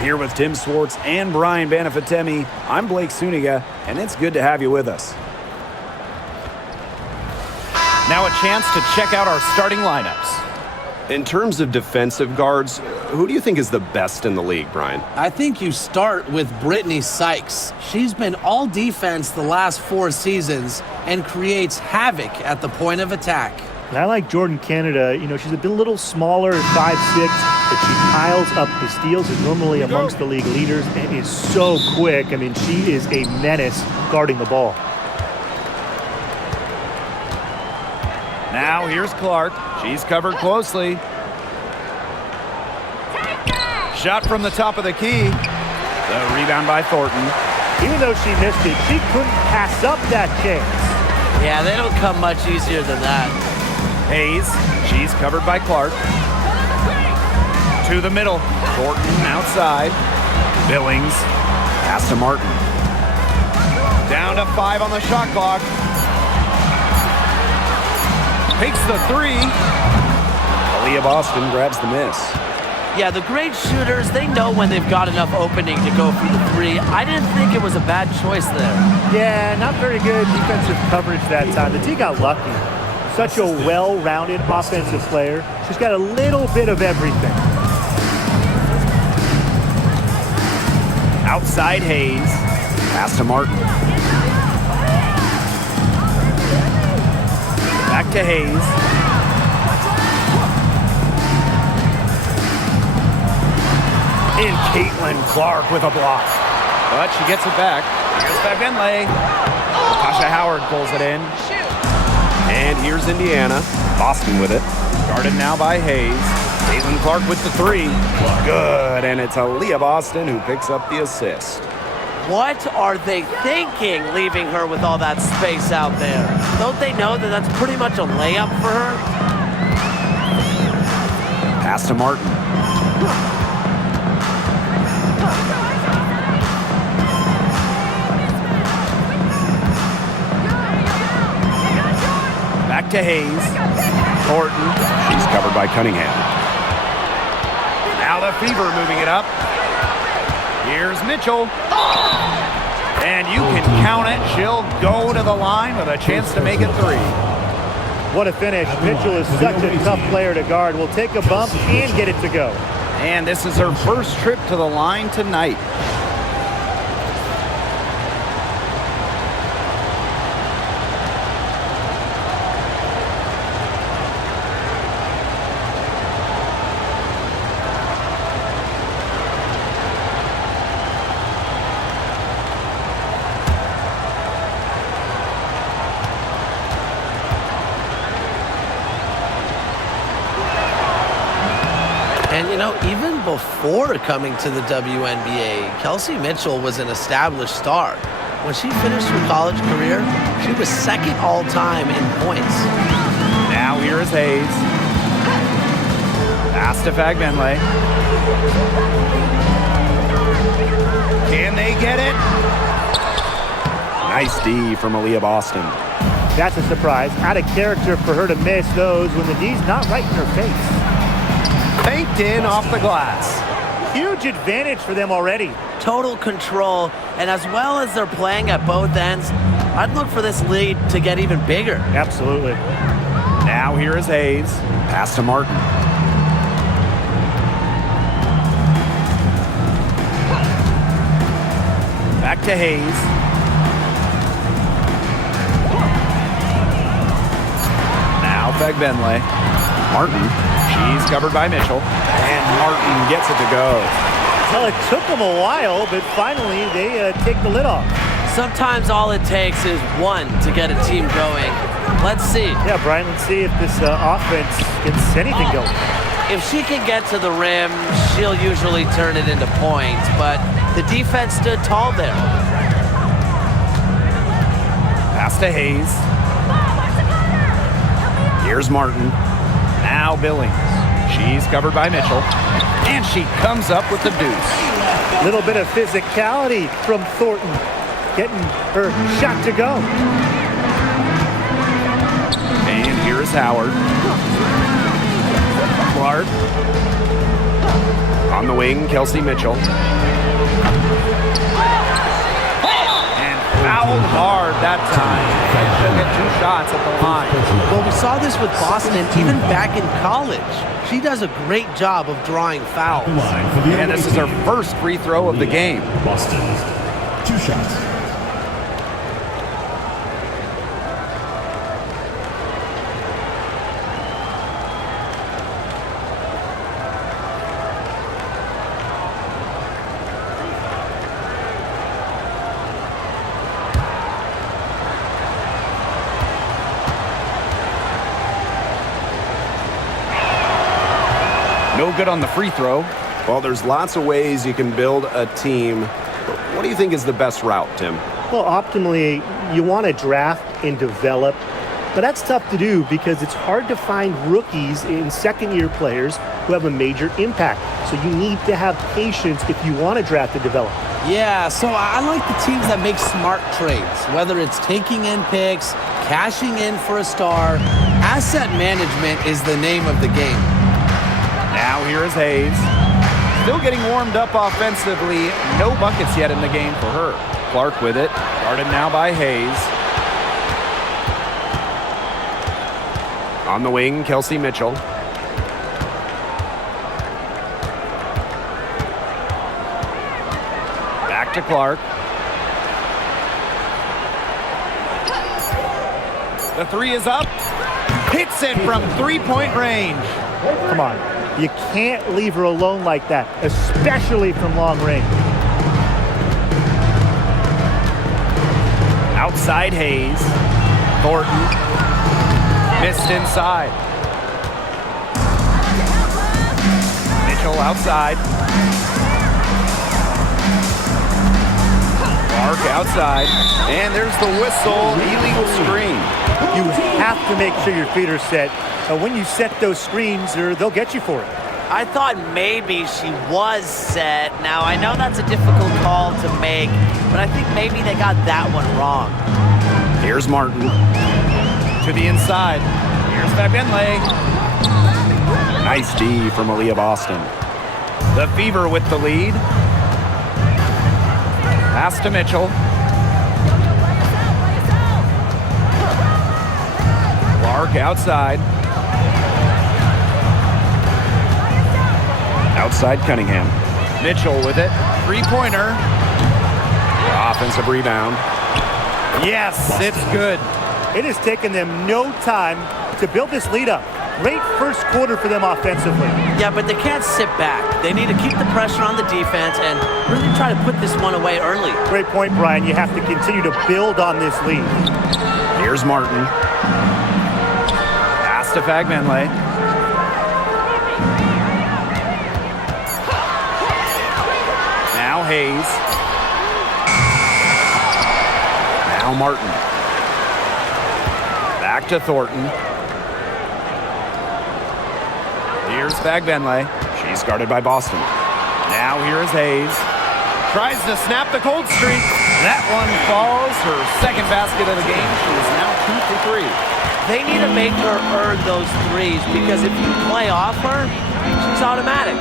Here with Tim Swartz and Brian Banafitemi, I'm Blake Suniga, and it's good to have you with us. Now a chance to check out our starting lineups. In terms of defensive guards, who do you think is the best in the league, Brian? I think you start with Brittany Sykes. She's been all defense the last 4 seasons and creates havoc at the point of attack. And I like Jordan Canada. You know, she's a little smaller at 5'6", but she piles up the steals, is normally amongst the league leaders, and is so quick. I mean, she is a menace guarding the ball. Now here's Clark. She's covered closely. Shot from the top of the key. The rebound by Thornton. Even though she missed it, she couldn't pass up that chance. Yeah, they don't come much easier than that. Hayes, she's covered by Clark. To the middle, Thornton outside. Billings, pass to Martin. Down to 5 on the shot clock. Takes the 3. Aaliyah Boston grabs the miss. Yeah, the great shooters, they know when they've got enough opening to go for the 3. I didn't think it was a bad choice there. Yeah, not very good defensive coverage that time. The team got lucky. Such a well-rounded offensive player. She's got a little bit of everything. Outside Hayes. Pass to Martin. Back to Hayes. And Caitlinclark with a block. But she gets it back. Here's Benley. Tasha Howard pulls it in. And here's Indiana. Boston with it. Guarded now by Hayes. Caitlinclark with the 3. Good. And it's Aaliyah Boston who picks up the assist. What are they thinking, leaving her with all that space out there? Don't they know that that's pretty much a layup for her? Pass to Martin. Back to Hayes. Thornton. She's covered by Cunningham. Now the Fever moving it up. Here's Mitchell. And you can count it. She'll go to the line with a chance to make it 3. What a finish. Mitchell is such a tough player to guard. Will take a bump and get it to go. And this is her first trip to the line tonight. And, you know, even before coming to the WNBA, Kelsey Mitchell was an established star. When she finished her college career, she was second all-time in points. Now here is Hayes. Pass to Fagbenley. Can they get it? Nice D from Aaliyah Boston. That's a surprise. Out of character for her to miss those when the D's not right in her face. Faked in off the glass. Huge advantage for them already. Total control, and as well as they're playing at both ends, I'd look for this lead to get even bigger. Absolutely. Now here is Hayes. Pass to Martin. Back to Hayes. Now Fagbenley. Martin. She's covered by Mitchell. And Martin gets it to go. Well, it took them a while, but finally they take the lid off. Sometimes all it takes is one to get a team going. Let's see. Yeah, Brian, let's see if this offense gets anything going. If she can get to the rim, she'll usually turn it into points, but the defense stood tall there. Pass to Hayes. Here's Martin. Now Billings. She's covered by Mitchell. And she comes up with the deuce. Little bit of physicality from Thornton. Getting her shot to go. And here's Howard. Clark. On the wing, Kelsey Mitchell. And fouled hard that time. She'll get 2 shots at the line. Well, we saw this with Boston even back in college. She does a great job of drawing fouls. And this is her first free throw of the game. Boston, 2 shots. No good on the free throw. Well, there's lots of ways you can build a team. What do you think is the best route, Tim? Well, optimally, you want to draft and develop, but that's tough to do because it's hard to find rookies and second-year players who have a major impact. So you need to have patience if you want to draft and develop. Yeah, so I like the teams that make smart trades, whether it's taking in picks, cashing in for a star. Asset management is the name of the game. Now here is Hayes. Still getting warmed up offensively. No buckets yet in the game for her. Clark with it. Guarded now by Hayes. On the wing, Kelsey Mitchell. Back to Clark. The 3 is up. Hits it from 3-point range. Come on. You can't leave her alone like that, especially from long range. Outside Hayes. Thornton. Missed inside. Mitchell outside. Clark outside. And there's the whistle. Illegal screen. You have to make sure your feet are set. When you set those screens, they'll get you for it. I thought maybe she was set. Now, I know that's a difficult call to make, but I think maybe they got that one wrong. Here's Martin. To the inside. Here's Fabenle. Nice D from Aaliyah Boston. The Fever with the lead. Pass to Mitchell. Clark outside. Outside Cunningham. Mitchell with it. 3-pointer. Offensive rebound. Yes, it's good. It has taken them no time to build this lead up. Great first quarter for them offensively. Yeah, but they can't sit back. They need to keep the pressure on the defense and really try to put this one away early. Great point, Brian. You have to continue to build on this lead. Here's Martin. Pass to Fabenle. Now Hayes. Now Martin. Back to Thornton. Here's Fabenle. She's guarded by Boston. Now here is Hayes. Tries to snap the cold streak. That one falls. Her second basket of the game. She is now 2 for 3. They need to make her earn those threes because if you play off her, she's automatic.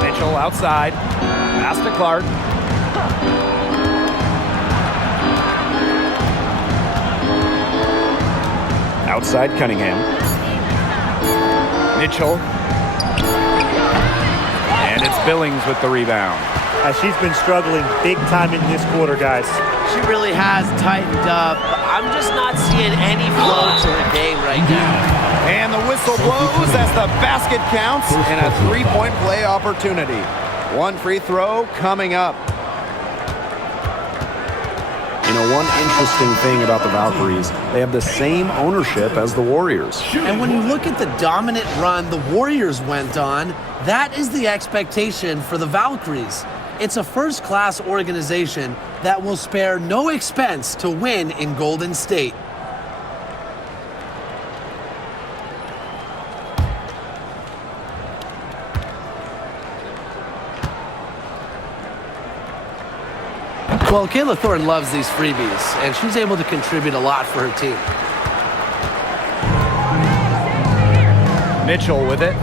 Mitchell outside. Pass to Clark. Outside Cunningham. Mitchell. And it's Billings with the rebound. She's been struggling big time in this quarter, guys. She really has tightened up. I'm just not seeing any flow to her game right now. And the whistle blows as the basket counts and a 3-point play opportunity. One free throw coming up. You know, one interesting thing about the Valkyries, they have the same ownership as the Warriors. And when you look at the dominant run the Warriors went on, that is the expectation for the Valkyries. It's a first-class organization that will spare no expense to win in Golden State. Well, Kayla Thornton loves these freebies, and she's able to contribute a lot for her team. Mitchell with it.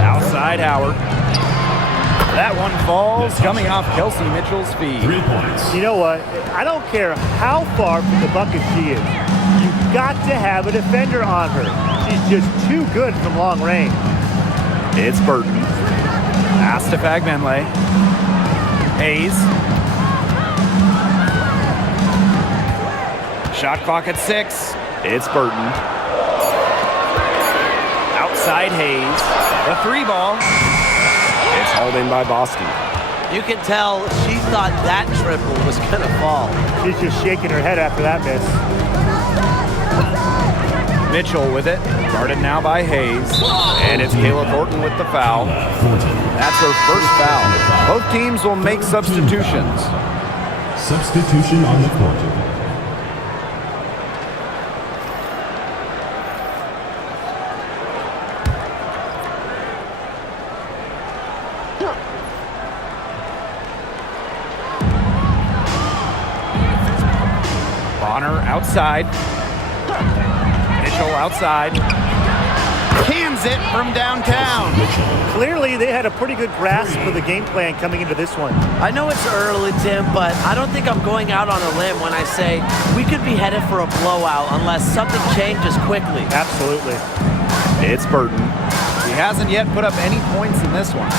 Outside Howard. That one falls, coming off Kelsey Mitchell's feet. 3 points. You know what? I don't care how far from the bucket she is. You've got to have a defender on her. She's just too good from long range. It's Burton. Pass to Fagbenle. Hayes. Shot clock at 6. It's Burton. Outside Hayes. The 3 ball. It's hauled in by Boston. You can tell she thought that triple was going to fall. She's just shaking her head after that miss. Mitchell with it. Guarded now by Hayes. And it's Kayla Thornton with the foul. That's her first foul. Both teams will make substitutions. Substitution on the court. Bonner outside. Mitchell outside. Cans it from downtown. Clearly, they had a pretty good grasp of the game plan coming into this one. I know it's early, Tim, but I don't think I'm going out on a limb when I say we could be headed for a blowout unless something changes quickly. Absolutely. It's Burton. He hasn't yet put up any points in this one.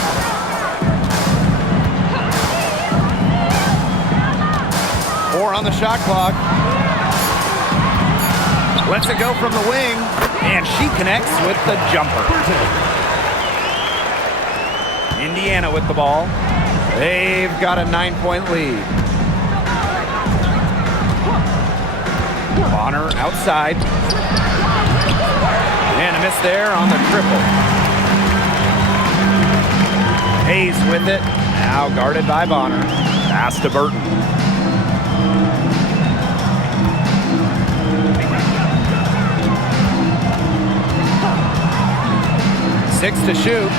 Four on the shot clock. Lets it go from the wing, and she connects with the jumper. Indiana with the ball. They've got a 9-point lead. Bonner outside. And a miss there on the triple. Hayes with it. Now guarded by Bonner. Pass to Burton. Six to shoot.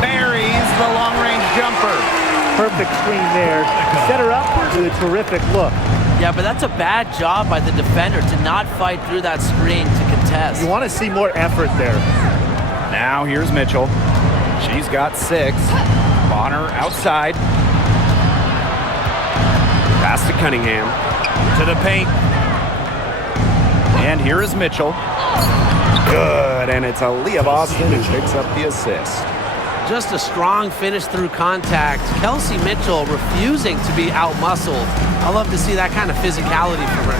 Buries the long-range jumper. Perfect screen there. Set her up with a terrific look. Yeah, but that's a bad job by the defender to not fight through that screen to contest. You want to see more effort there. Now here's Mitchell. She's got 6. Bonner outside. Pass to Cunningham. To the paint. And here is Mitchell. Good, and it's Aaliyah Boston who picks up the assist. Just a strong finish through contact. Kelsey Mitchell refusing to be out-muscled. I love to see that kind of physicality from her.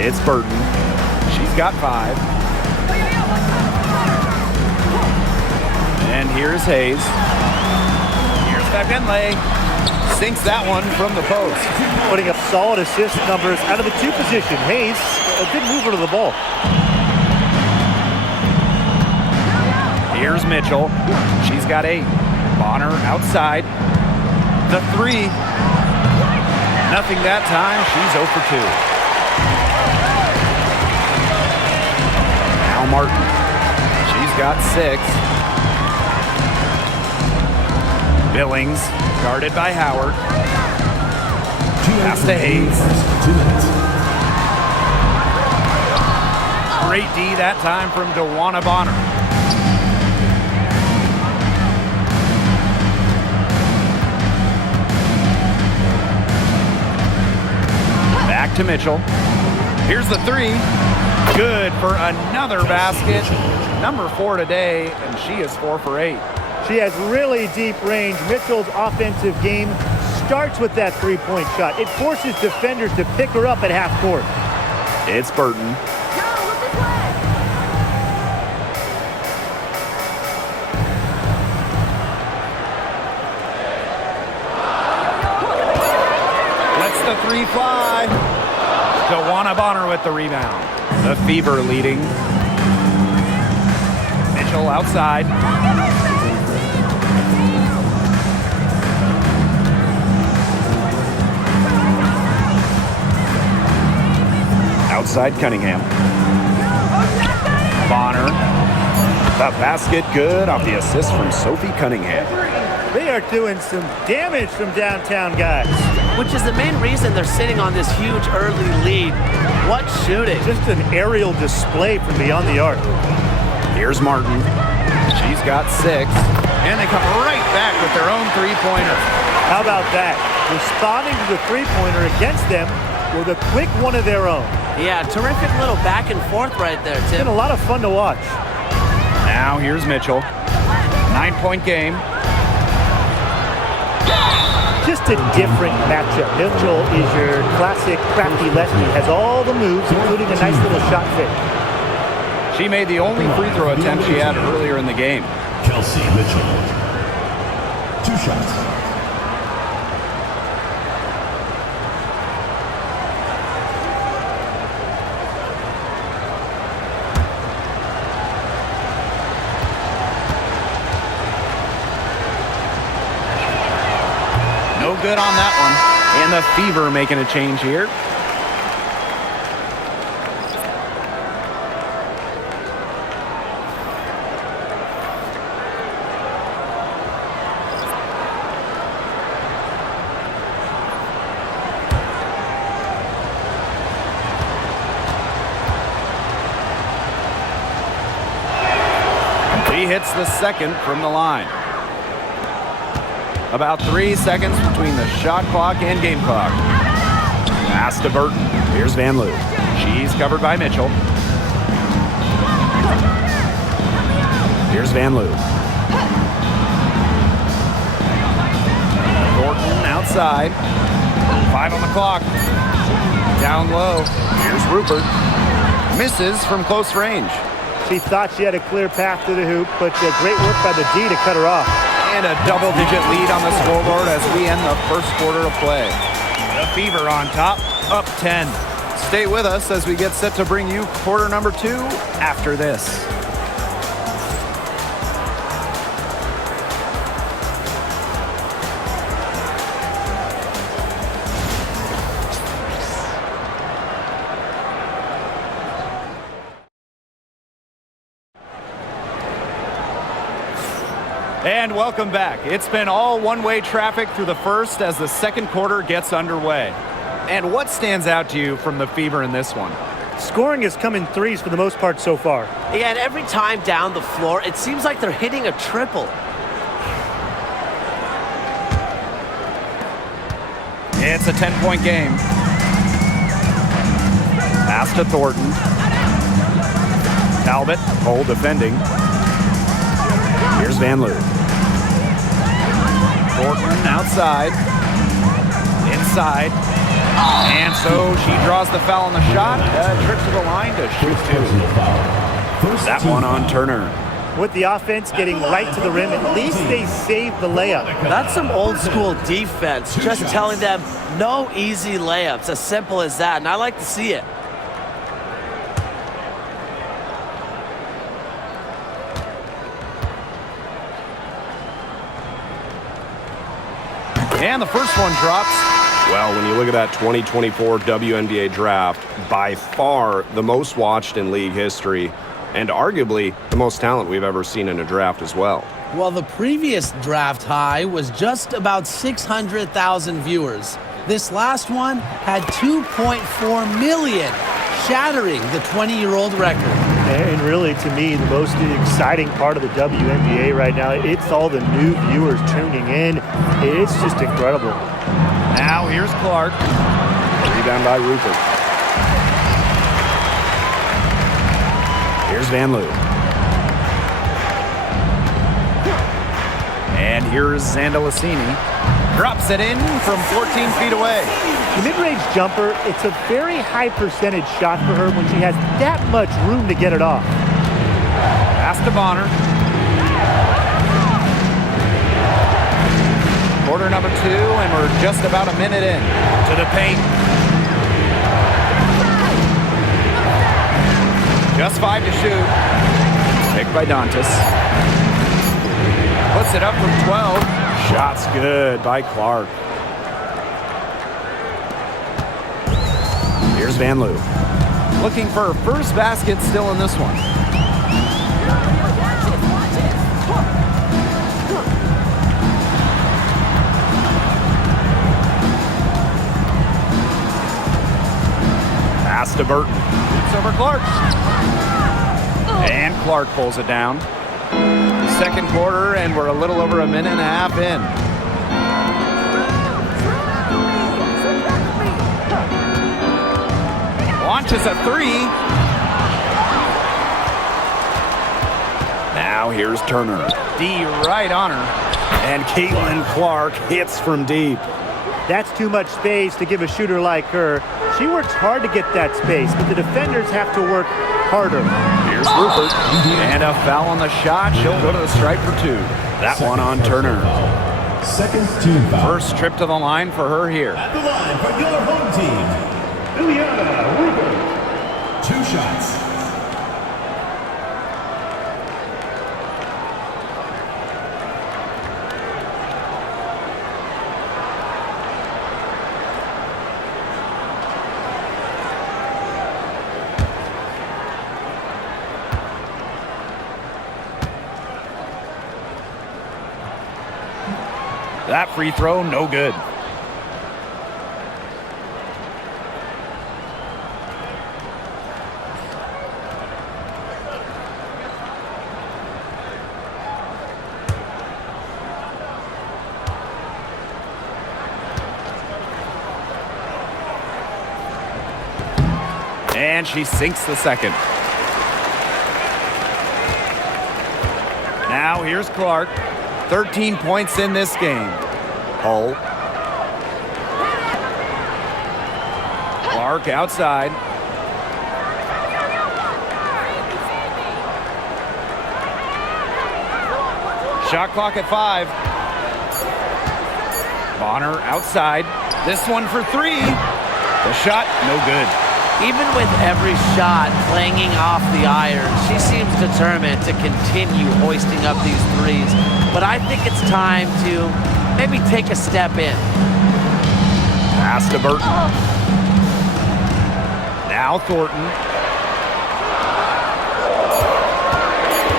It's Burton. She's got 5. And here's Hayes. Here's Fagbenle. Sinks that one from the post. Putting up solid assist numbers out of the 2 position. Hayes, a good mover to the ball. Here's Mitchell. She's got 8. Bonner outside. The 3. Nothing that time. She's 0 for 2. Now Martin. She's got 6. Billings, guarded by Howard. Pass to Hayes. 2 minutes. Great D that time from DeWanna Bonner. Back to Mitchell. Here's the 3. Good for another basket. Number 4 today, and she is 4 for 8. She has really deep range. Mitchell's offensive game starts with that 3-point shot. It forces defenders to pick her up at half court. It's Burton. Lets the 3 fly. DeWanna Bonner with the rebound. The Fever leading. Mitchell outside. Outside Cunningham. Bonner. The basket good off the assist from Sophie Cunningham. They are doing some damage from downtown, guys. which is the main reason they're sitting on this huge early lead. What shooting. Just an aerial display from beyond the arc. Here's Martin. She's got 6. And they come right back with their own three-pointer. How about that? Responding to the three-pointer against them with a quick one of their own. Yeah, terrific little back and forth right there, It's Tim. been a lot of fun to watch. Now here's Mitchell. 9-point game. Just a different matchup. Mitchell is your classic crafty lefty. Has all the moves, including a nice little shot fake. She made the only free throw attempt she had earlier in the game. Kelsey Mitchell. 2 shots. No good on that one. And the Fever making a change here. He hits the second from the line. About 3 seconds between the shot clock and game clock. Pass to Burton. Here's Van Loo. She's covered by Mitchell. Here's Van Loo. Thornton outside. 5 on the clock. Down low. Here's Rupert. Misses from close range. She thought she had a clear path to the hoop, but great work by the D to cut her off. And a double-digit lead on the scoreboard as we end the first quarter of play. The Fever on top, up 10. Stay with us as we get set to bring you quarter number 2 after this. And welcome back. It's been all one-way traffic through the first as the second quarter gets underway. And what stands out to you from the Fever in this one? Scoring has come in threes for the most part so far. Yeah, and every time down the floor, it seems like they're hitting a triple. It's a 10-point game. Pass to Thornton. Talbot, Cole defending. Here's Van Loo. Thornton outside. Inside. And so she draws the foul on the shot. Trip to the line to shoot 2. That one on Turner. With the offense getting right to the rim, at least they saved the layup. That's some old school defense, just telling them no easy layups, as simple as that, and I like to see it. And the first one drops. Well, when you look at that 2024 WNBA draft, by far the most watched in league history, and arguably the most talent we've ever seen in a draft as well. Well, the previous draft high was just about 600,000 viewers. This last one had 2.4 million, shattering the 20-year-old record. And really, to me, the most exciting part of the WNBA right now, it's all the new viewers tuning in. It's just incredible. Now here's Clark. Rebound by Rupert. Here's Van Loo. And here's Zandalicini. Drops it in from 14 feet away. The mid-range jumper, it's a very high percentage shot for her when she has that much room to get it off. Pass to Bonner. Quarter number 2, and we're just about a minute in. To the paint. Just 5 to shoot. Picked by Dantas. Puts it up from 12. Shots good by Clark. Here's Van Loo. Looking for her first basket still in this one. to Burton. It's over Clark. And Clark pulls it down. Second quarter, and we're a little over a minute and a half in. Launches a three. Now here's Turner. D right on her. And Caitlin Clark hits from deep. That's too much space to give a shooter like her. She works hard to get that space, but the defenders have to work harder. Here's Rupert. And a foul on the shot. She'll go to the stripe for two. That one on Turner. Second team foul. First trip to the line for her here. At the line for your home team, Liliana Rupert. 2 shots. That free throw, no good. And she sinks the second. Now here's Clark. 13 points in this game. Hull. Clark outside. Shot clock at 5. Bonner outside. This one for 3. The shot, no good. Even with every shot clanging off the iron, she seems determined to continue hoisting up these threes. But I think it's time to maybe take a step in. Pass to Burton. Now Thornton.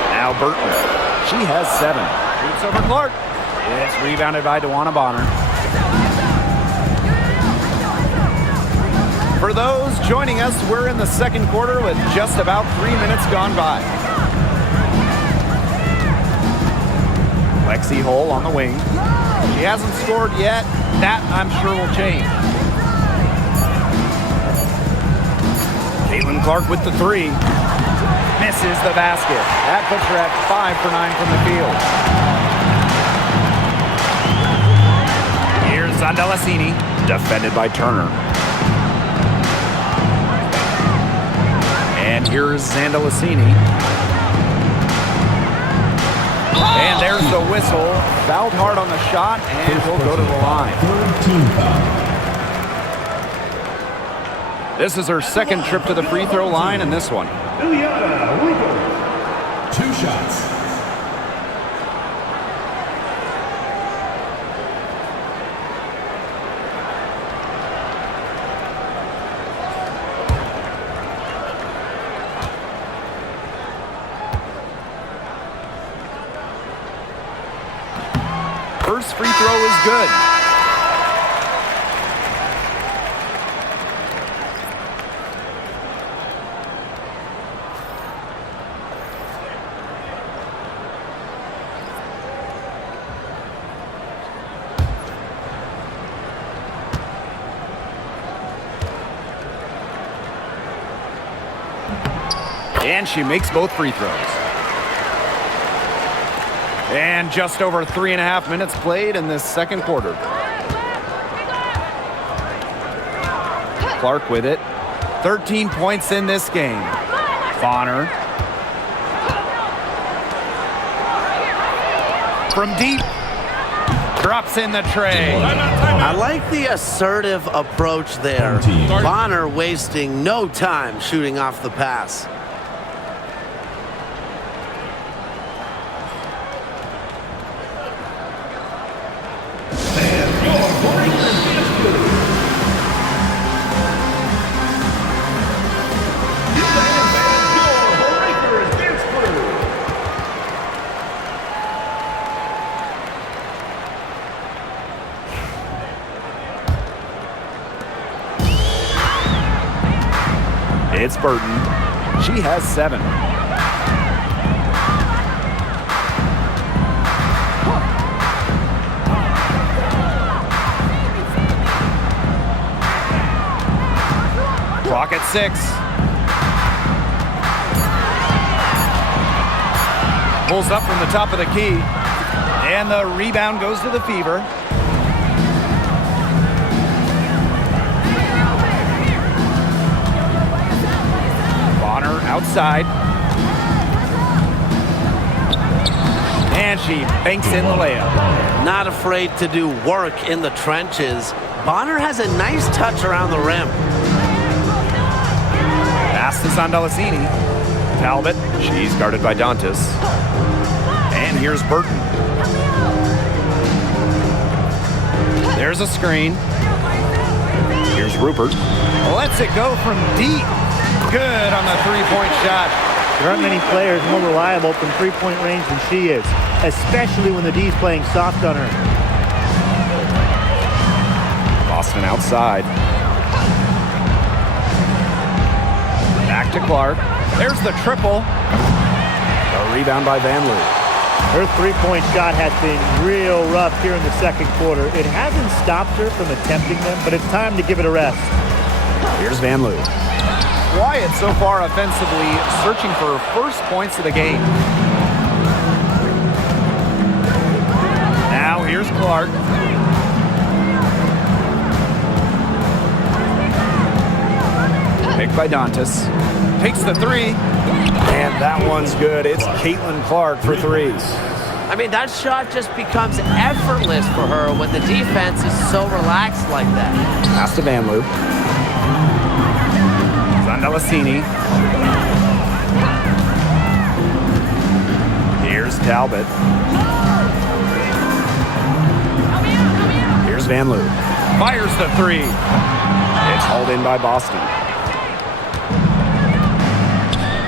Now Burton. She has 7. Shoots over Clark. It's rebounded by DeWanna Bonner. For those joining us, we're in the second quarter with just about 3 minutes gone by. Lexi Hull on the wing. She hasn't scored yet. That, I'm sure, will change. Caitlin Clark with the 3. Misses the basket. That puts her at 5 for 9 from the field. Here's Zandalasini, defended by Turner. And here's Zandalasini. And there's the whistle. Fouled hard on the shot, and will go to the line. Third team foul. This is her second trip to the free throw line, and this one. Liliana Rupert. 2 shots. First free throw is good. And she makes both free throws. And just over 3.5 minutes played in this second quarter. Clark with it. 13 points in this game. Bonner. From deep. Drops in the tray. I like the assertive approach there. Bonner wasting no time shooting off the pass. It's Burton. She has 7. Clock at 6. Pulls up from the top of the key. And the rebound goes to the Fever. Bonner outside. And she banks in the layup. Not afraid to do work in the trenches. Bonner has a nice touch around the rim. Pass is on Delasini. Talbot. She's guarded by Dantas. And here's Burton. There's a screen. Here's Rupert. Lets it go from deep. Good on the three-point shot. There aren't many players more reliable from three-point range than she is, especially when the D's playing soft on her. Boston outside. Back to Clark. There's the triple. A rebound by Van Loo. Her three-point shot has been real rough here in the second quarter. It hasn't stopped her from attempting them, but it's time to give it a rest. Here's Van Loo. Wyatt so far offensively searching for first points of the game. Now here's Clark. Picked by Dantas. Takes the 3. And that one's good. It's CaitlinClark for 3. I mean, that shot just becomes effortless for her when the defense is so relaxed like that. Pass to Van Loo. Delasini. Here's Talbot. Here's Van Loo. Fires the 3. It's hauled in by Boston.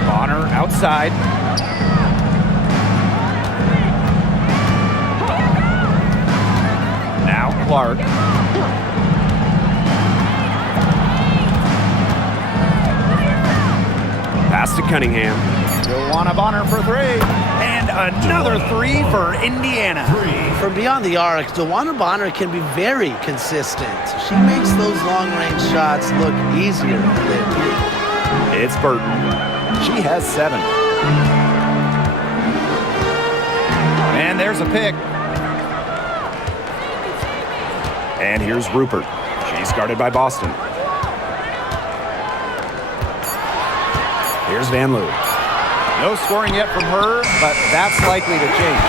Bonner outside. Now Clark. Pass to Cunningham. Joanna Bonner for 3. And another 3 for Indiana. From beyond the arc, DeWanna Bonner can be very consistent. She makes those long-range shots look easier than they appear. It's Burton. She has 7. And there's a pick. And here's Rupert. She's guarded by Boston. Here's Van Loo. No scoring yet from her, but that's likely to change.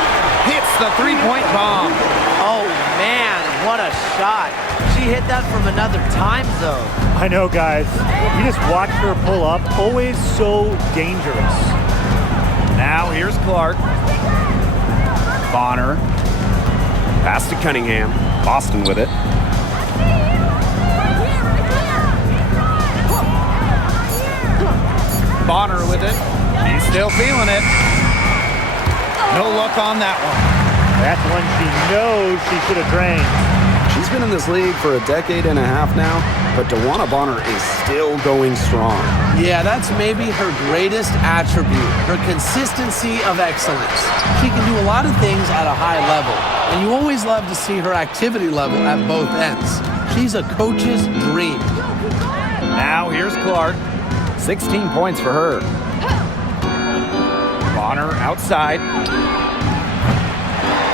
Hits the three-point bomb. Oh, man, what a shot. She hit that from another time zone. I know, guys. You just watch her pull up. Always so dangerous. Now here's Clark. Bonner. Pass to Cunningham. Boston with it. Bonner with it. She's still feeling it. No luck on that one. That's one she knows she should have drained. She's been in this league for a decade and a half now, but DeWanna Bonner is still going strong. Yeah, that's maybe her greatest attribute, her consistency of excellence. She can do a lot of things at a high level, and you always love to see her activity level at both ends. She's a coach's dream. Now here's Clark. 16 points for her. Bonner outside.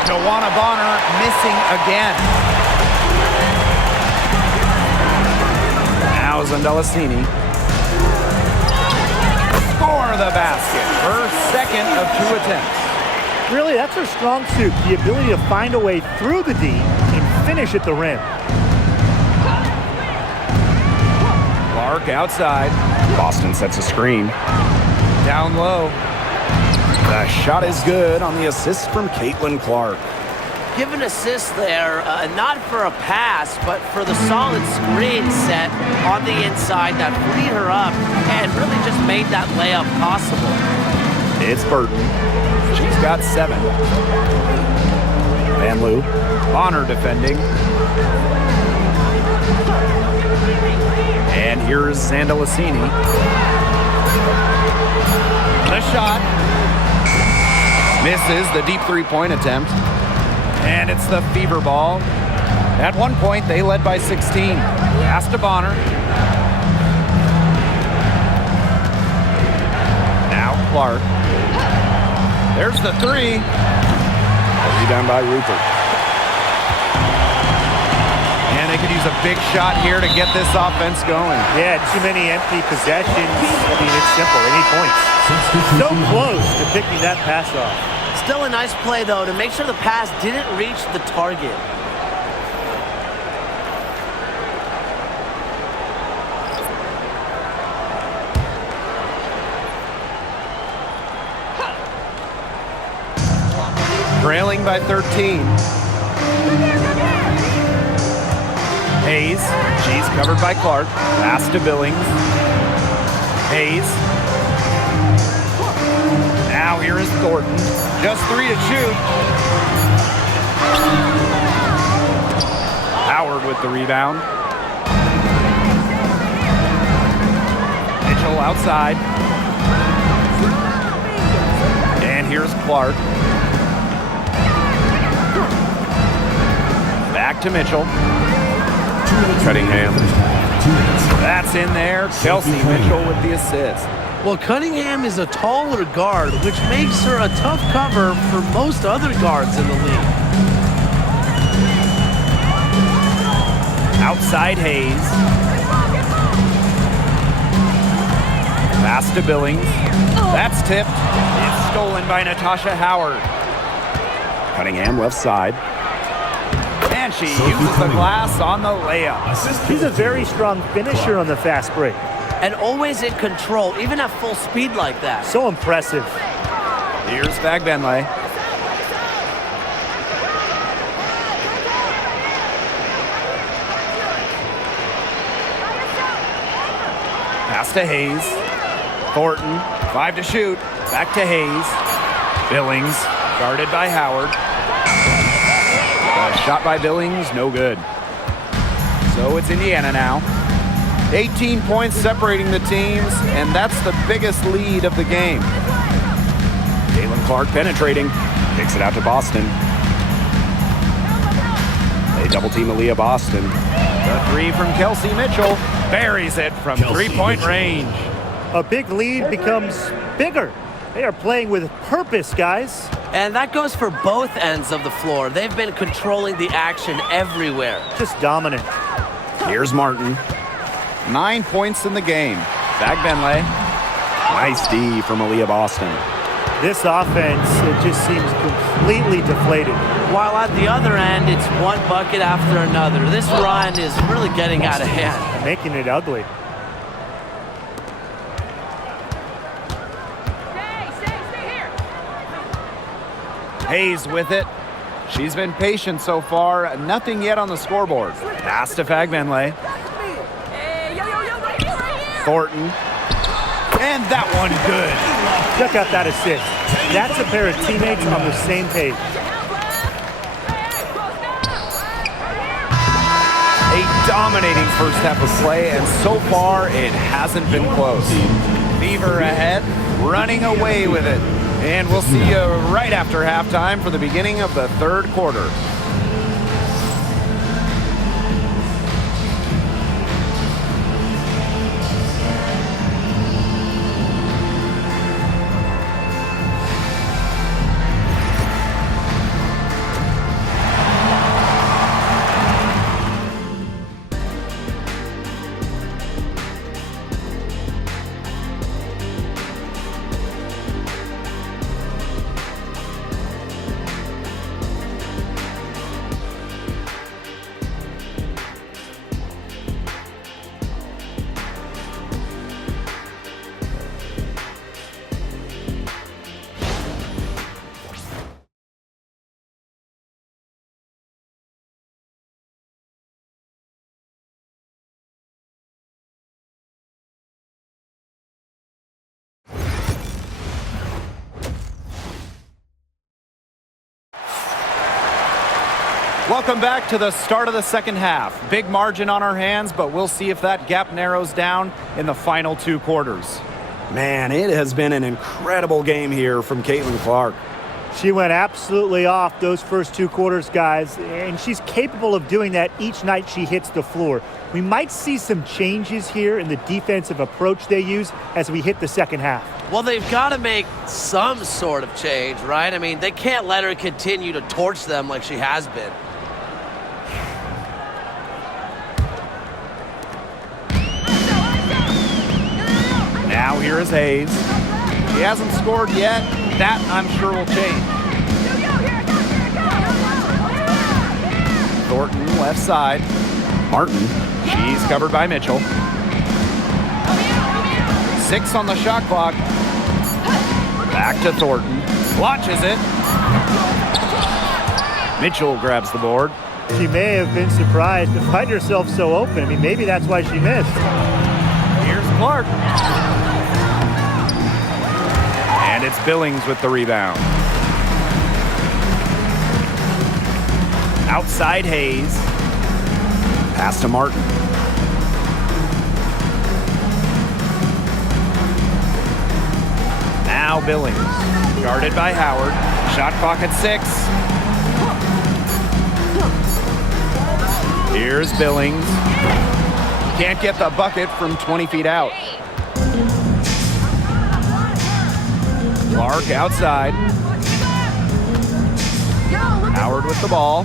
Joanna Bonner missing again. Now Delasini. Score the basket. Her second of 2 attempts. Really, that's her strong suit, the ability to find a way through the D and finish at the rim. Clark outside. Boston sets a screen. Down low. The shot is good on the assist from CaitlinClark. Give an assist there, not for a pass, but for the solid screen set on the inside that freed her up and really just made that layup possible. It's Burton. She's got 7. Van Loo. Bonner defending. And here's Zandalicini. The shot. Misses the deep three-point attempt. And it's the fever ball. At one point, they led by 16. Pass to Bonner. Now Clark. There's the three. Rebound by Rupert. And they could use a big shot here to get this offense going. Yeah, too many empty possessions. I mean, it's simple. They need points. So close to picking that pass off. Still a nice play, though, to make sure the pass didn't reach the target. Trailing by 13. Hayes. She's covered by Clark. Pass to Billings. Hayes. Now here is Thornton. Just three to shoot. Howard with the rebound. Mitchell outside. And here's Clark. Back to Mitchell. Cunningham. That's in there. Kelsey Mitchell with the assist. Well, Cunningham is a taller guard, which makes her a tough cover for most other guards in the league. Outside Hayes. Pass to Billings. That's tipped. It's stolen by Natasha Howard. Cunningham left side. And she uses the glass on the layup. She's a very strong finisher on the fast break. And always in control, even at full speed like that. So impressive. Here's Fagbenle. Pass to Hayes. Thornton, 5 to shoot. Back to Hayes. Billings, guarded by Howard. Shot by Billings, no good. So it's Indiana now. 18 points separating the teams, and that's the biggest lead of the game. Caitlin Clark penetrating. Kicks it out to Boston. They double team Aaliyah Boston. The three from Kelsey Mitchell. Buries it from three-point range. A big lead becomes bigger. They are playing with purpose, guys. And that goes for both ends of the floor. They've been controlling the action everywhere. Just dominant. Here's Martin. 9 points in the game. Fagbenle. Nice D from Aaliyah Boston. This offense, it just seems completely deflated. While at the other end, it's one bucket after another. This run is really getting out of hand. Making it ugly. Hayes with it. She's been patient so far. Nothing yet on the scoreboard. Pass to Fagbenle. Thornton. And that one good. Check out that assist. That's a pair of teammates on the same page. A dominating first half of play, and so far it hasn't been close. Fever ahead, running away with it. And we'll see you right after halftime for the beginning of the third quarter. Welcome back to the start of the second half. Big margin on our hands, but we'll see if that gap narrows down in the final 2 quarters. Man, it has been an incredible game here from Caitlin Clark. She went absolutely off those first 2 quarters, guys, and she's capable of doing that each night she hits the floor. We might see some changes here in the defensive approach they use as we hit the second half. Well, they've got to make some sort of change, right? I mean, they can't let her continue to torch them like she has been. Now here is Hayes. He hasn't scored yet. That, I'm sure, will change. Thornton, left side. Martin. She's covered by Mitchell. 6 on the shot clock. Back to Thornton. Launches it. Mitchell grabs the board. She may have been surprised to find herself so open. I mean, maybe that's why she missed. Here's Clark. And it's Billings with the rebound. Outside Hayes. Pass to Martin. Now Billings. Guarded by Howard. Shot clock at 6. Here's Billings. Can't get the bucket from 20 feet out. Clark outside. Howard with the ball.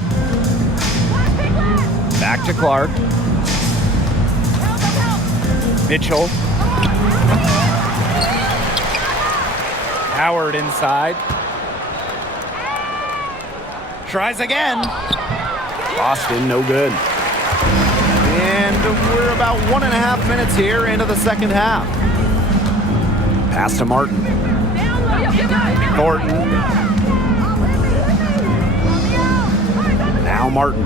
Back to Clark. Mitchell. Howard inside. Tries again. Boston, no good. And we're about 1.5 minutes here into the second half. Pass to Martin. Thornton. Now Martin.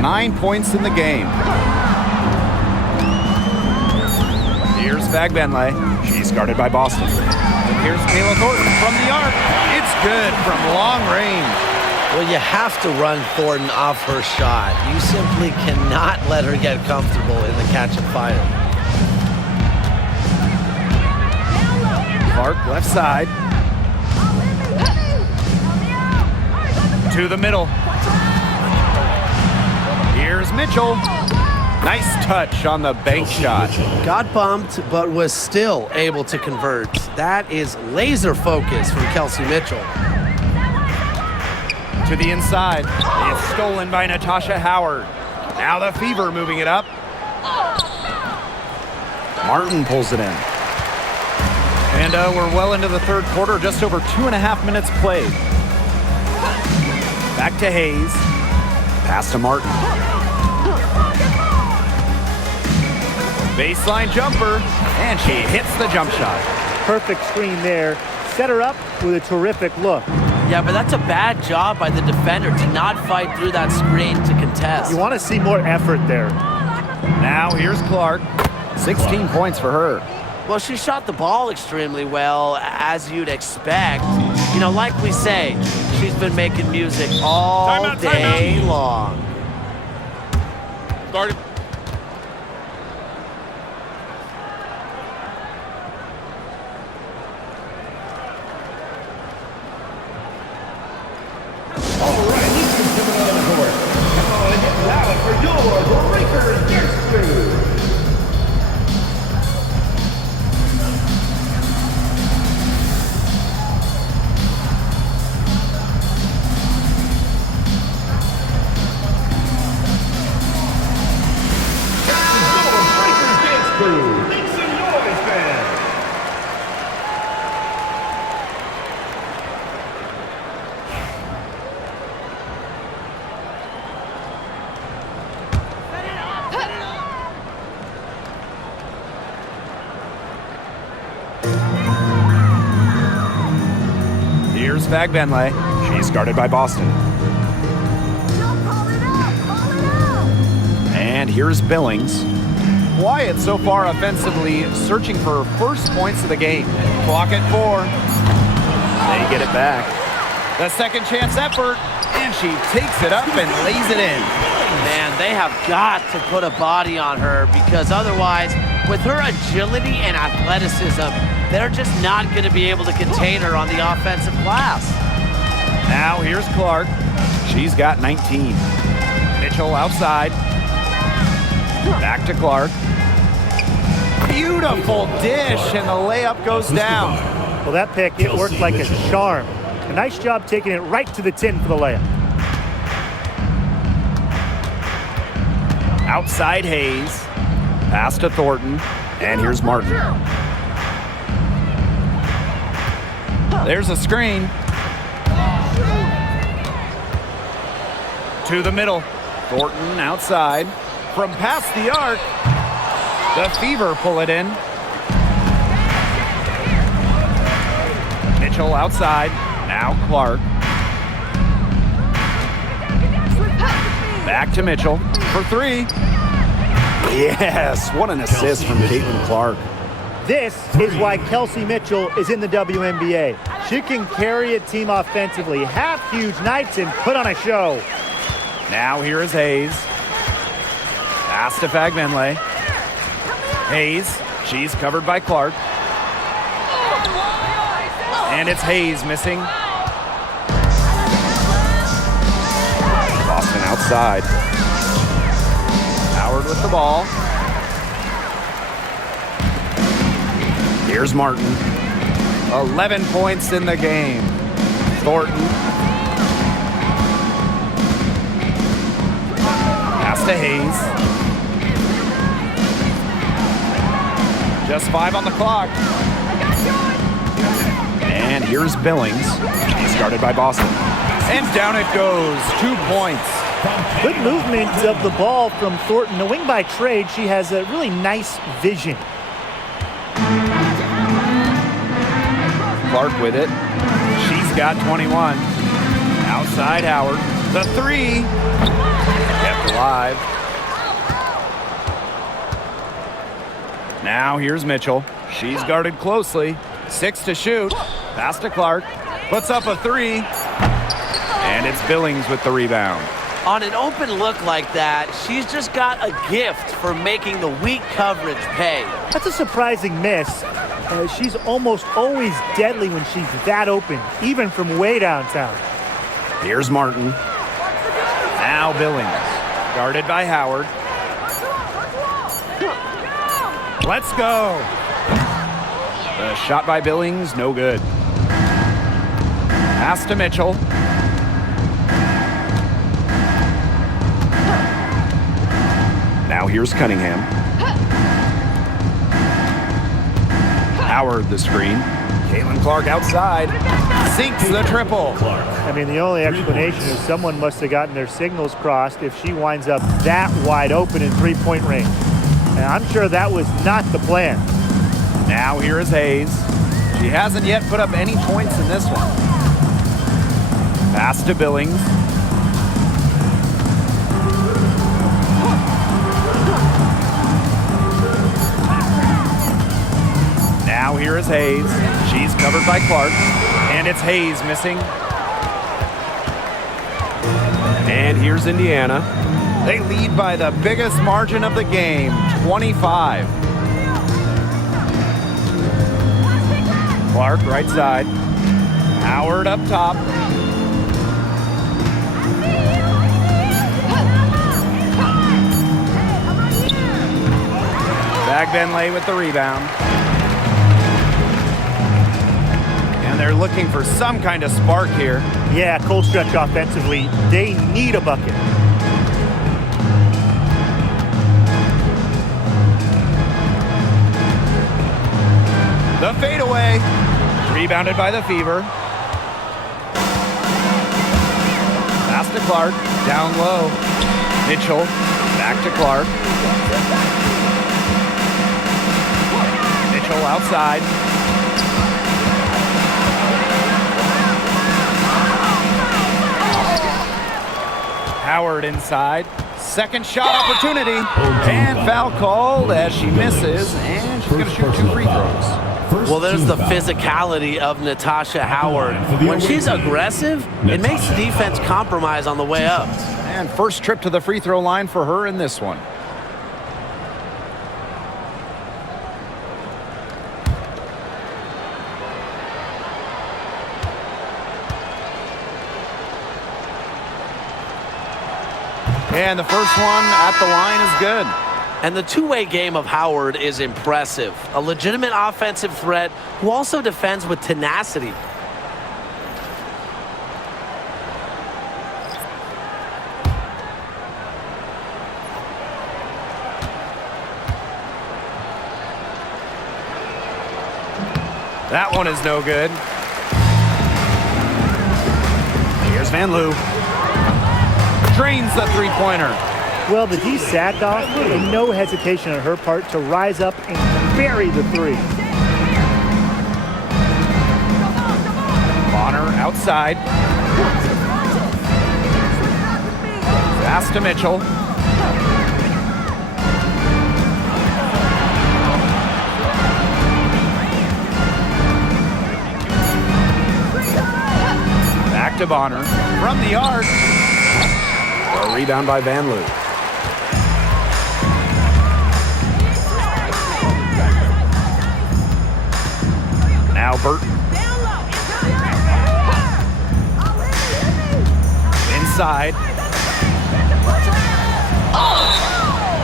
9 points in the game. Here's Vagbenley. She's guarded by Boston. And here's Kayla Thornton from the arc. It's good from long range. Well, you have to run Thornton off her shot. You simply cannot let her get comfortable in the catch and fire. Clark left side. To the middle. Here's Mitchell. Nice touch on the bank shot. Got bumped, but was still able to convert. That is laser focus from Kelsey Mitchell. To the inside. It's stolen by Natasha Howard. Now the Fever moving it up. Martin pulls it in. And we're well into the third quarter, just over 2.5 minutes played. Back to Hayes. Pass to Martin. Baseline jumper, and she hits the jump shot. Perfect screen there. Set her up with a terrific look. Yeah, but that's a bad job by the defender to not fight through that screen to contest. You want to see more effort there. Now here's Clark. 16 points for her. Well, she shot the ball extremely well, as you'd expect. You know, like we say, she's been making music all day long. Started. All right, Lucas coming on the court. Come on and get loud for your Breakers Dance Crew. Here's Vagbenley. She's guarded by Boston. And here's Billings. Wyatt so far offensively searching for first points of the game. Clock at 4. They get it back. The second chance effort. And she takes it up and lays it in. Man, they have got to put a body on her because otherwise, with her agility and athleticism, they're just not going to be able to contain her on the offensive glass. Now here's Clark. She's got 19. Mitchell outside. Back to Clark. Beautiful dish, and the layup goes down. Well, that pick, it worked like a charm. A nice job taking it right to the tin for the layup. Outside Hayes. Pass to Thornton. And here's Martin. There's a screen. To the middle. Thornton outside. From past the arc. The Fever pull it in. Mitchell outside. Now Clark. Back to Mitchell for three. Yes, what an assist from Caitlin Clark. This is why Kelsey Mitchell is in the WNBA. She can carry a team offensively, have huge nights, and put on a show. Now here is Hayes. Pass to Fagbenle. Hayes, she's covered by Clark. And it's Hayes missing. Boston outside. Howard with the ball. Here's Martin. 11 points in the game. Thornton. Pass to Hayes. Just 5 on the clock. And here's Billings. He's guarded by Boston. And down it goes. 2 points. Good movement of the ball from Thornton. A wing by trade, she has a really nice vision. Clark with it. She's got 21. Outside Howard. The three. Kept alive. Now here's Mitchell. She's guarded closely. 6 to shoot. Pass to Clark. Puts up a three. And it's Billings with the rebound. On an open look like that, she's just got a gift for making the weak coverage pay. That's a surprising miss. She's almost always deadly when she's that open, even from way downtown. Here's Martin. Now Billings. Guarded by Howard. Let's go. The shot by Billings, no good. Pass to Mitchell. Now here's Cunningham. Howard the screen. Caitlin Clark outside. Sinks the triple. I mean, the only explanation is someone must have gotten their signals crossed if she winds up that wide open in three-point range. And I'm sure that was not the plan. Now here is Hayes. She hasn't yet put up any points in this one. Pass to Billings. Now here is Hayes. She's covered by Clark. And it's Hayes missing. And here's Indiana. They lead by the biggest margin of the game, 25. Clark right side. Howard up top. Fagbenle with the rebound. And they're looking for some kind of spark here. Yeah, cold stretch offensively. They need a bucket. The fadeaway. Rebounded by the Fever. Pass to Clark. Down low. Mitchell. Back to Clark. Mitchell outside. Howard inside. Second shot opportunity. And foul called as she misses. And she's going to shoot 2 free throws. Well, there's the physicality of Natasha Howard. When she's aggressive, it makes the defense compromise on the way up. And first trip to the free throw line for her in this one. And the first one at the line is good. And the two-way game of Howard is impressive. A legitimate offensive threat who also defends with tenacity. That one is no good. Here's Van Loo. Drains the three-pointer. Well, the D sat off, and no hesitation on her part to rise up and bury the three. Bonner outside. Pass to Mitchell. Back to Bonner. From the arc. A rebound by Van Loo. Now Burton. Inside.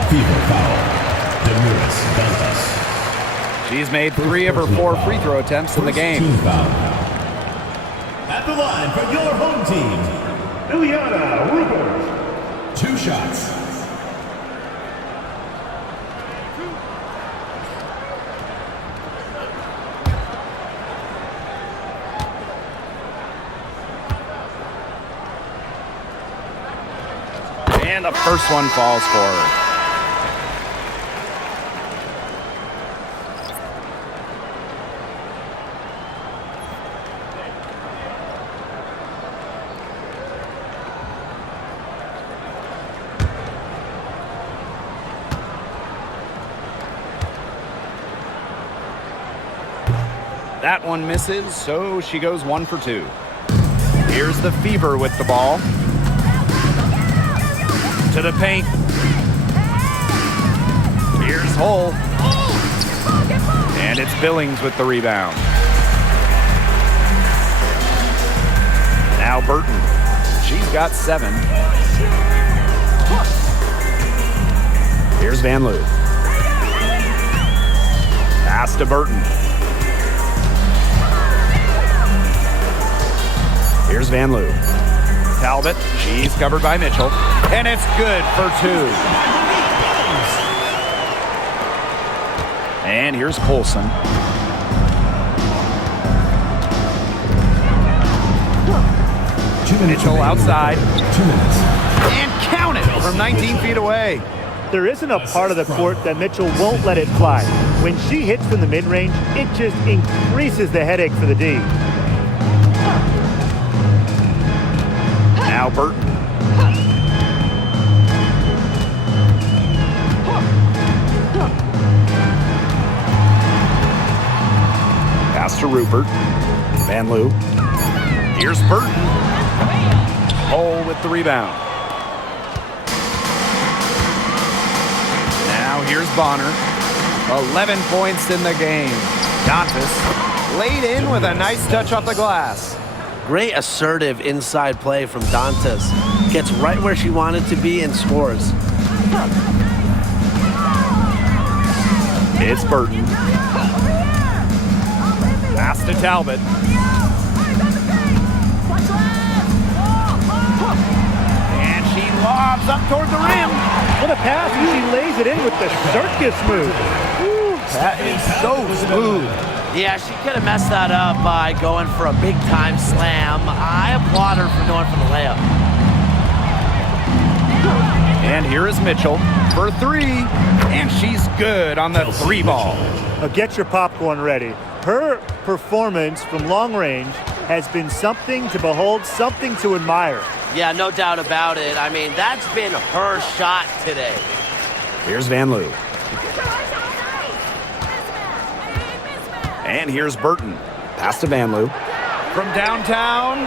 Fever foul. Demiris Ventus. She's made 3 of her 4 free throw attempts in the game. Team foul. At the line for your home team, Ileana Rupert. 2 shots. And the first one falls for her. That one misses, so she goes 1 for 2. Here's the Fever with the ball. To the paint. Here's Hull. And it's Billings with the rebound. Now Burton. She's got 7. Here's Van Loo. Pass to Burton. Here's Van Loo. Talbot. She's covered by Mitchell. And it's good for 2. And here's Colson. Mitchell outside. 2 minutes. And count it from 19 feet away. There isn't a part of the court that Mitchell won't let it fly. When she hits from the mid-range, it just increases the headache for the D. Now Burton. Pass to Rupert. Van Loo. Here's Burton. Hole with the rebound. Now here's Bonner. 11 points in the game. Dontas laid in with a nice touch off the glass. Great assertive inside play from Dantas. Gets right where she wanted to be and scores. It's Burton. Pass to Talbot. And she lobs up toward the rim. What a pass, and she lays it in with the circus move. That is so smooth. Yeah, she could have messed that up by going for a big-time slam. I applaud her for going for the layup. And here is Mitchell for 3. And she's good on the 3 ball. Now get your popcorn ready. Her performance from long range has been something to behold, something to admire. Yeah, no doubt about it. I mean, that's been her shot today. Here's Van Loo. And here's Burton. Pass to Vanloo. From downtown,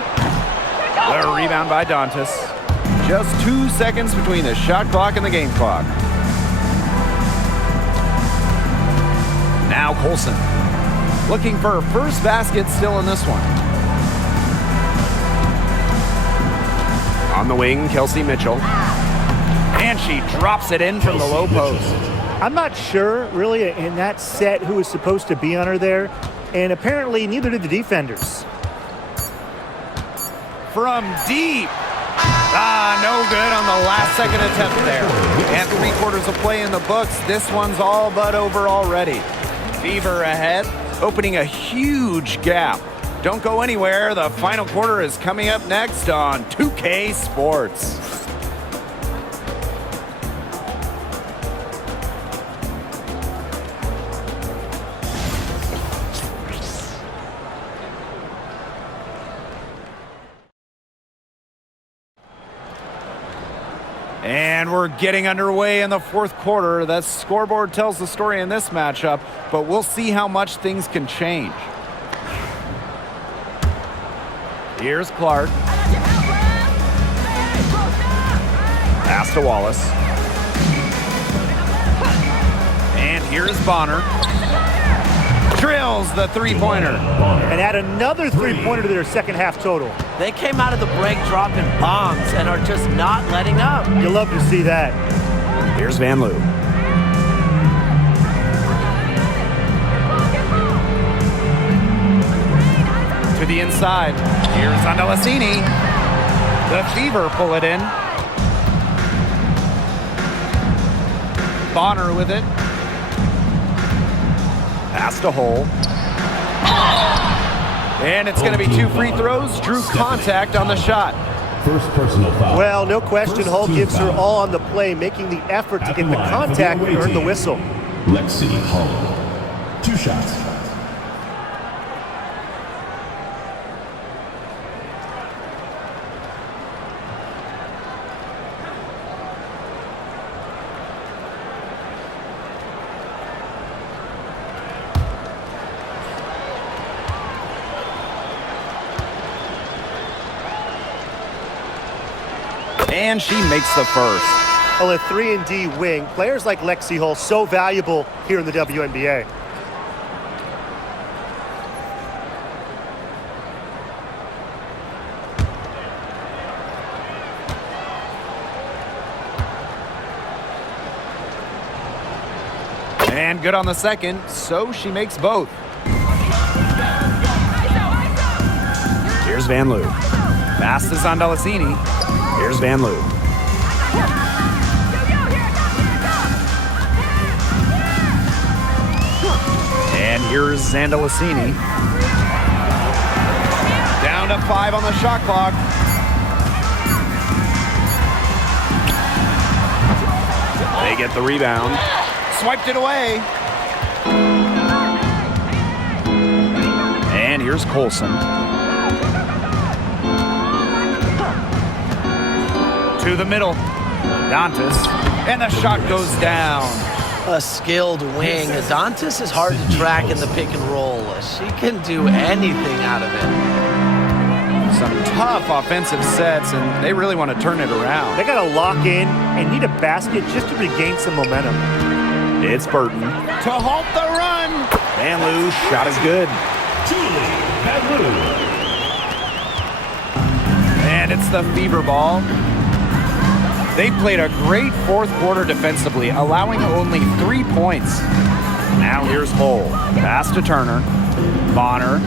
the rebound by Dantas. Just 2 seconds between the shot clock and the game clock. Now Colson, looking for her first basket still in this one. On the wing, Kelsey Mitchell. And she drops it in from the low post. I'm not sure, really, in that set who was supposed to be on her there, and apparently neither did the defenders. From deep. No good on the last second attempt there. And 3/4 of play in the books. This one's all but over already. Fever ahead, opening a huge gap. Don't go anywhere. The final quarter is coming up next on 2K Sports. And we're getting underway in the fourth quarter. The scoreboard tells the story in this matchup, but we'll see how much things can change. Here's Clark. Pass to Wallace. And here's Bonner. Drills the three-pointer. And add another three-pointer to their second half total. They came out of the break dropping bombs and are just not letting up. You love to see that. Here's Vanloo. To the inside. Here's Andalasini. The Fever pull it in. Bonner with it. Pass to Hull. And it's going to be 2 free throws. Drew contact on the shot. First personal foul. Well, no question, First Hull team gives her foul. all on the play, making the effort to At get the line for contact away and earn the team, whistle. Lexi Hull. 2 shots. And she makes the first. Well, a 3-and-D wing. Players like Lexi Hull, so valuable here in the WNBA. And good on the second, so she makes both. Here's Vanloo. Pass to Andalasini. Here's Vanloo. And here's Zandalasini. Down to 5 on the shot clock. They get the rebound. Swiped it away. And here's Colson. To the middle. Dantas. And the shot goes down. A skilled wing. Dantas is hard to track in the pick and roll. She can do anything out of it. Some tough offensive sets, and they really want to turn it around. They got to lock in and need a basket just to regain some momentum. It's Burton. To halt the run. Vanloo, shot is good. Julie Vanloo. And it's the Fever ball. They played a great fourth quarter defensively, allowing only 3 points. Now here's Hull. Pass to Turner. Bonner.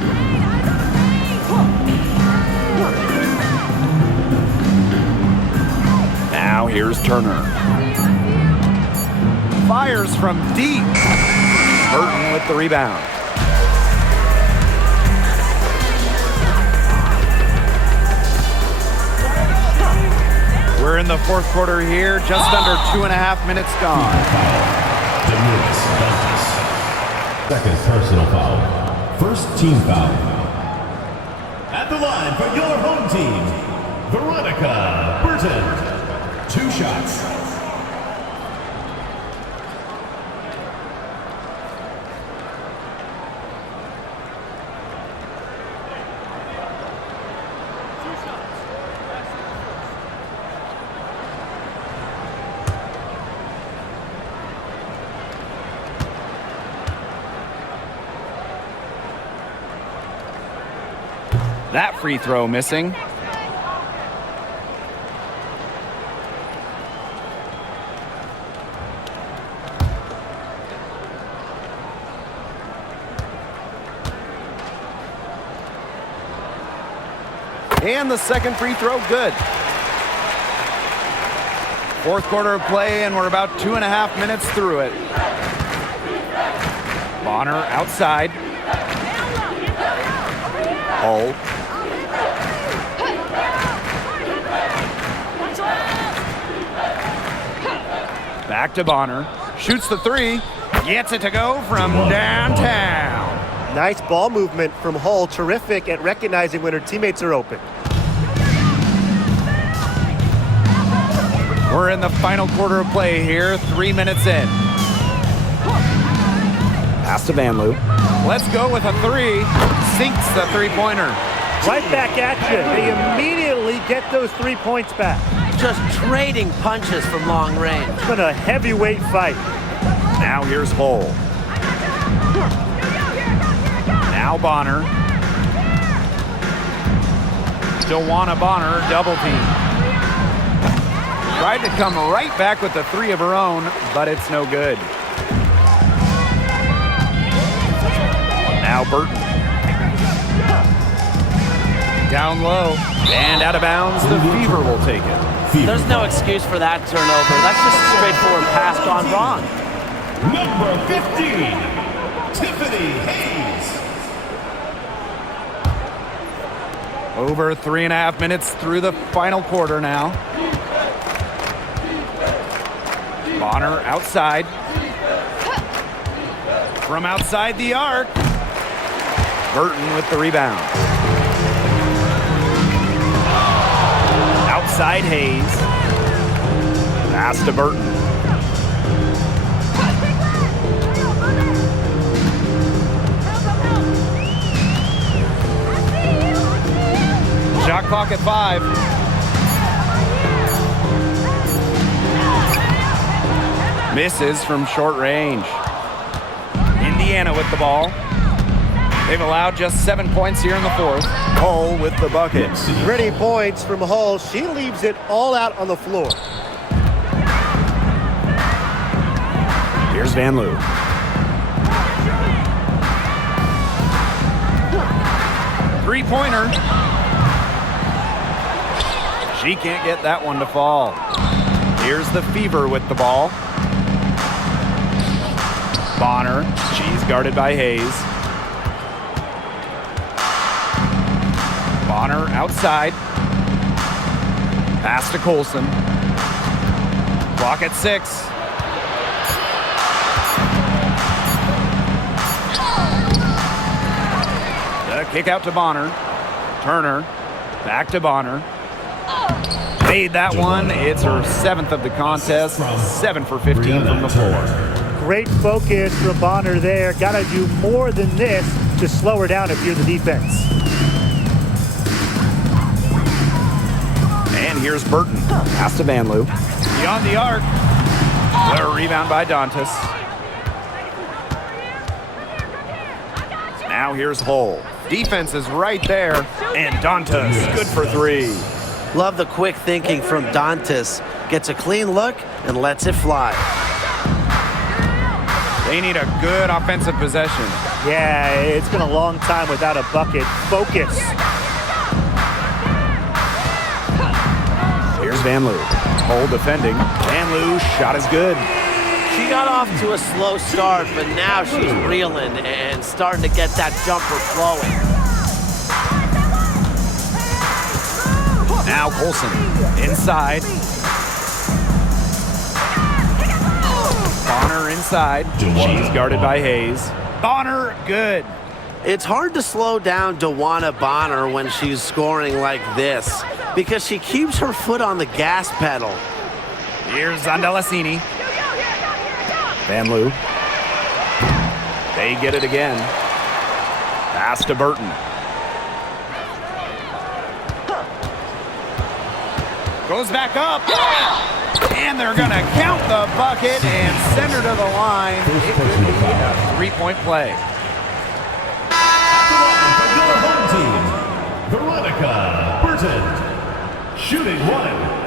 Now here's Turner. Fires from deep. Burton with the rebound. We're in the fourth quarter here, just under 2.5 minutes gone. Demiris Dantas. Second personal foul. First team foul. At the line for your home team, Veronica Burton. 2 shots. That free throw missing. And the second free throw, good. Fourth quarter of play, and we're about 2.5 minutes through it. Bonner outside. Hull. Back to Bonner. Shoots the three. Gets it to go from downtown. Nice ball movement from Hull. Terrific at recognizing when her teammates are open. We're in the final quarter of play here, 3 minutes in. Pass to Vanloo. Let's go with a three. Sinks the three-pointer. Right back at you. They immediately get those 3 points back. Just trading punches from long range. It's been a heavyweight fight. Now here's Hull. Now Bonner. DeWanna Bonner, double team. Tried to come right back with the three of her own, but it's no good. Now Burton. Down low and out of bounds. The Fever will take it. There's no excuse for that turnover. That's just a straightforward pass gone wrong. Number 15, Tiffany Hayes. Over 3.5 minutes through the final quarter now. Bonner outside. From outside the arc. Burton with the rebound. Outside Hayes. Pass to Burton. Shot clock at 5. Misses from short range. Indiana with the ball. They've allowed just 7 points here in the fourth. Hull with the bucket. Pretty points from Hull. She leaves it all out on the floor. Here's Vanloo. Three-pointer. She can't get that one to fall. Here's the Fever with the ball. Bonner. She's guarded by Hayes. Bonner outside. Pass to Colson. Clock at 6. The kick out to Bonner. Turner. Back to Bonner. Made that one. It's her 7th of the contest. 7 for 15 from the floor. Great focus from Bonner there. Got to do more than this to slow her down if you're the defense. And here's Burton. Pass to Vanloo. Beyond the arc. The rebound by Dantas. Now here's Hull. Defense is right there. And Dantas, good for 3. Love the quick thinking from Dantas. Gets a clean look and lets it fly. They need a good offensive possession. Yeah, it's been a long time without a bucket. Focus. Here's Vanloo. Hull defending. Vanloo, shot is good. She got off to a slow start, but now she's reeling and starting to get that jumper flowing. Now Colson inside. Bonner inside. She's guarded by Hayes. Bonner, good. It's hard to slow down DeWanna Bonner when she's scoring like this because she keeps her foot on the gas pedal. Here's Zandalasini. Vanloo. They get it again. Pass to Burton. Goes back up. And they're going to count the bucket and send her to the line. It could be a 3-point play. For your home team, the Micah Burton, shooting 1.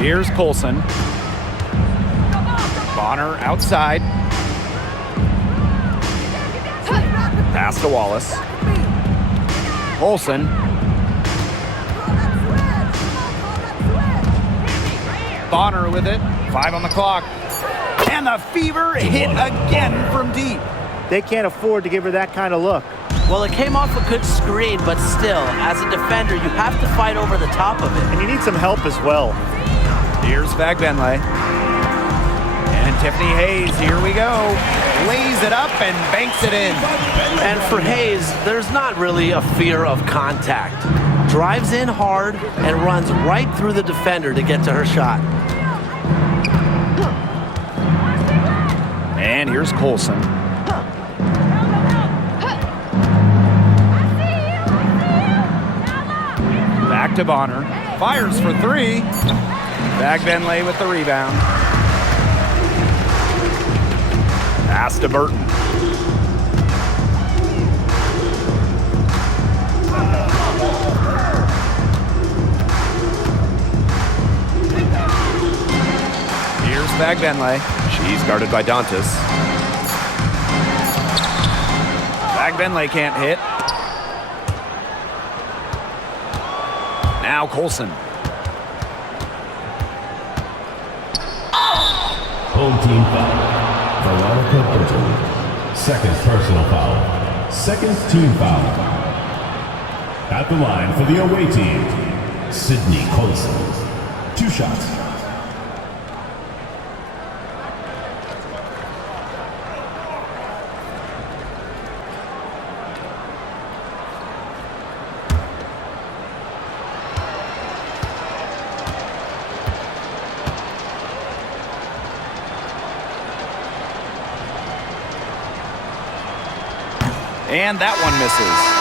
Here's Colson. Bonner outside. Pass to Wallace. Colson. Bonner with it. 5 on the clock. And the fever hit again from deep. They can't afford to give her that kind of look. Well, it came off a good screen, but still, as a defender, you have to fight over the top of it. And you need some help as well. Here's Fagbenle. And Tiffany Hayes, here we go. Lays it up and banks it in. And for Hayes, there's not really a fear of contact. Drives in hard and runs right through the defender to get to her shot. And here's Colson. Back to Bonner. Fires for 3. Fagbenle with the rebound. Pass to Burton. Here's Fagbenle. She's guarded by Dantas. Fagbenle can't hit. Now Colson. Home team foul. Veronica Burton. Second personal foul. Second team foul. At the line for the away team, Sydney Colson. 2 shots. And that one misses.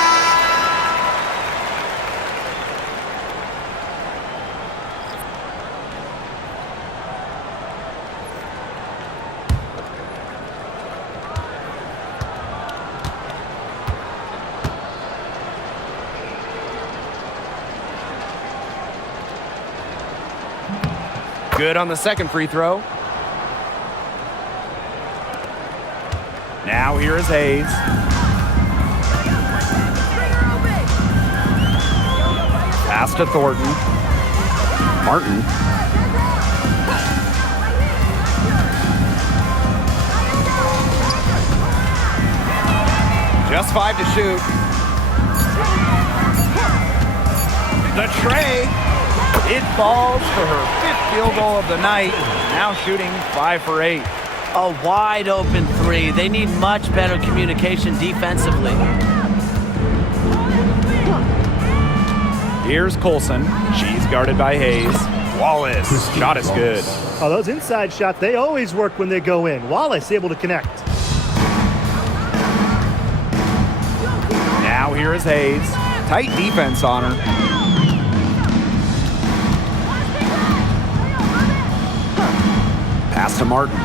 Good on the second free throw. Now here is Hayes. Pass to Thornton. Martin. Just 5 to shoot. The tray. It falls for her 5th field goal of the night. Now shooting 5 for 8. A wide open 3. They need much better communication defensively. Here's Colson. She's guarded by Hayes. Wallace. Shot is good. Oh, those inside shots, they always work when they go in. Wallace able to connect. Now here is Hayes. Tight defense on her. Pass to Martin.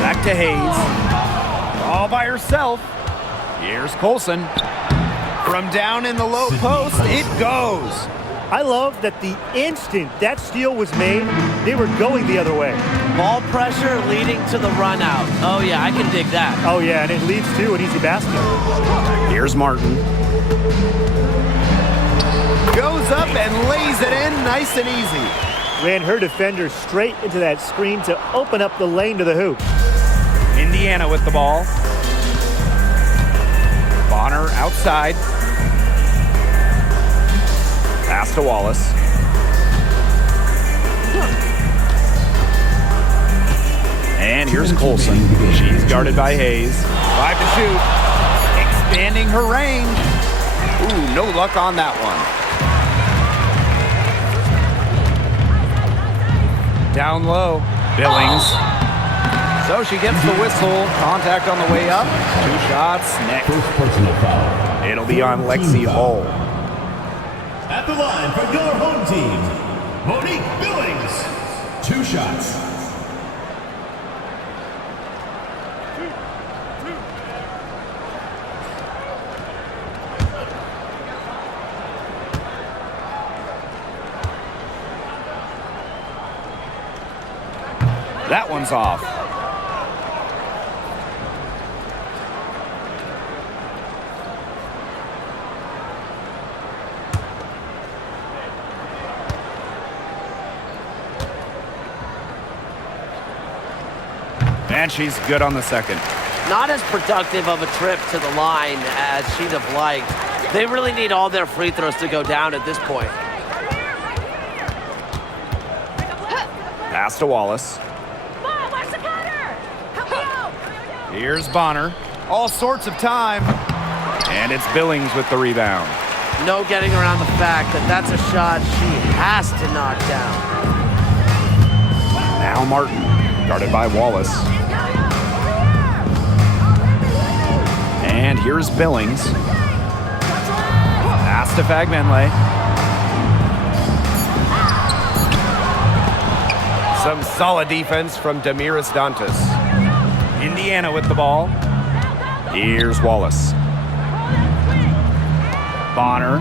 Back to Hayes. All by herself. Here's Colson. From down in the low post, it goes. I love that the instant that steal was made, they were going the other way. Ball pressure leading to the run out. Oh, yeah, I can dig that. Oh, yeah, and it leads to an easy basket. Here's Martin. Goes up and lays it in nice and easy. Ran her defender straight into that screen to open up the lane to the hoop. Indiana with the ball. Bonner outside. Pass to Wallace. And here's Colson. She's guarded by Hayes. 5 to shoot. Expanding her range. Ooh, no luck on that one. Down low, Billings. So she gets the whistle. Contact on the way up. 2 shots, next. First personal foul. It'll be on Lexi Hull. At the line for your home team, Monique Billings. 2 shots. That one's off. And she's good on the second. Not as productive of a trip to the line as she'd have liked. They really need all their free throws to go down at this point. Pass to Wallace. Here's Bonner. All sorts of time. And it's Billings with the rebound. No getting around the fact that that's a shot she has to knock down. Now Martin, guarded by Wallace. And here's Billings. Pass to Fagbenle. Some solid defense from Damiris Dantas. Indiana with the ball. Here's Wallace. Bonner.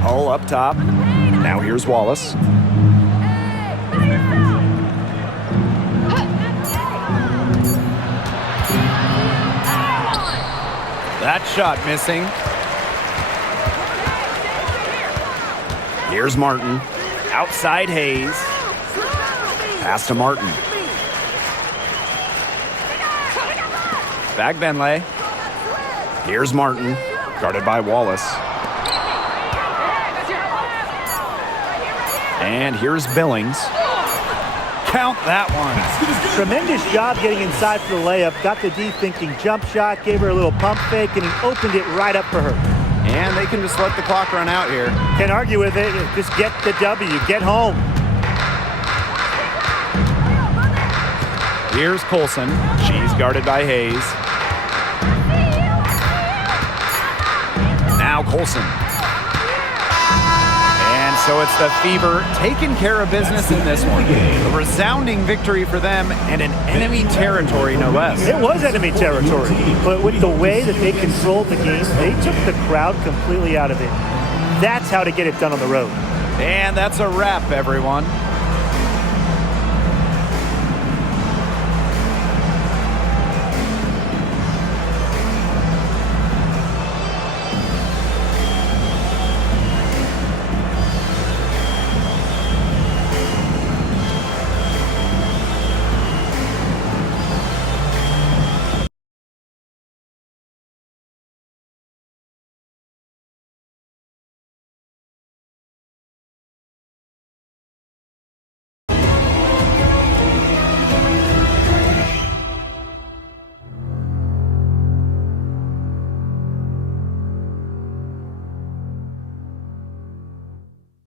Hull up top. Now here's Wallace. That shot missing. Here's Martin. Outside Hayes. Pass to Martin. Fagbenle. Here's Martin, guarded by Wallace. And here's Billings. Count that one. Tremendous job getting inside for the layup. Got the D thinking jump shot, gave her a little pump fake, and he opened it right up for her. And they can just let the clock run out here. Can't argue with it. Just get the W. Get home. Here's Colson. She's guarded by Hayes. Now Colson. And so it's the Fever taking care of business in this one. A resounding victory for them and an enemy territory, no less. It was enemy territory, but with the way that they controlled the game, they took the crowd completely out of it. That's how to get it done on the road. And that's a wrap, everyone.